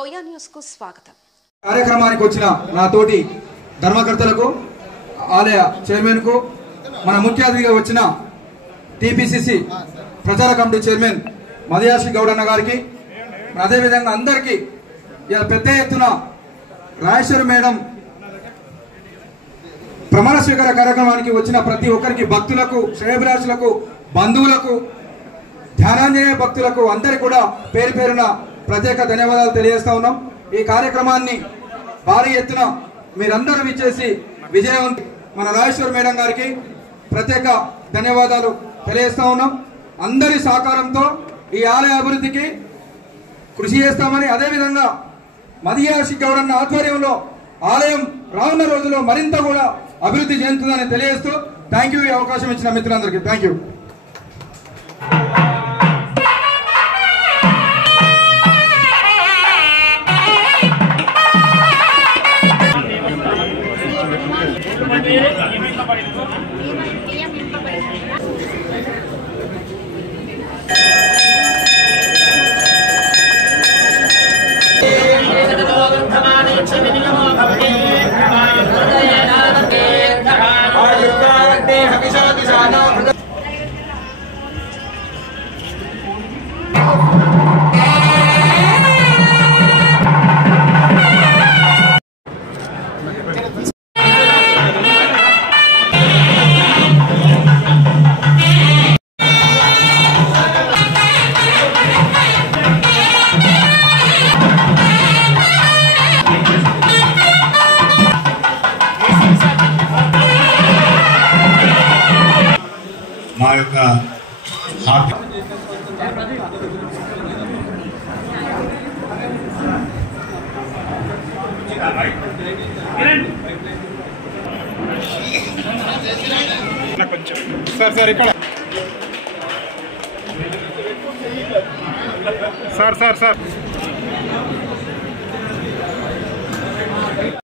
లోయా news కు స్వాగతం. కార్యక్రమానికి వచ్చిన నా తోటి ధర్మకర్తలకు, ఆలయ చైర్మన్ కు, మన ముఖ్య అతిథిగా వచ్చిన టీపీసీసీ ప్రచార కమిటీ చైర్మన్ మదయాసి గౌడన్న గారికి, అదేవిధంగా అందరికీ ఇలా పెద్ద ఎత్తున రాజేశ్వరి మేడం ప్రమాణ స్వీకార కార్యక్రమానికి వచ్చిన ప్రతి ఒక్కరికి, భక్తులకు, శ్రేయభిలాషులకు, బంధువులకు, ధ్యానాంజనేయ భక్తులకు అందరికీ కూడా పేరు పేరున ప్రత్యేక ధన్యవాదాలు తెలియజేస్తా ఉన్నాం. ఈ కార్యక్రమాన్ని భారీ ఎత్తున మీరందరూ విచ్చేసి విజయవంతం మన రాజేశ్వరి మేడం గారికి ప్రత్యేక ధన్యవాదాలు తెలియజేస్తా ఉన్నాం. అందరి సహకారంతో ఈ ఆలయ అభివృద్ధికి కృషి చేస్తామని, అదేవిధంగా మదయాసి గౌడన్న ఆధ్వర్యంలో ఆలయం రానున్న రోజుల్లో మరింత కూడా అభివృద్ధి చెందుతుందని తెలియజేస్తూ థ్యాంక్ యూ. ఈ అవకాశం ఇచ్చిన మిత్రులందరికీ థ్యాంక్ యూ. మా యొక్క హార్ట్ కొంచెం సార్ ఇక్కడ సార్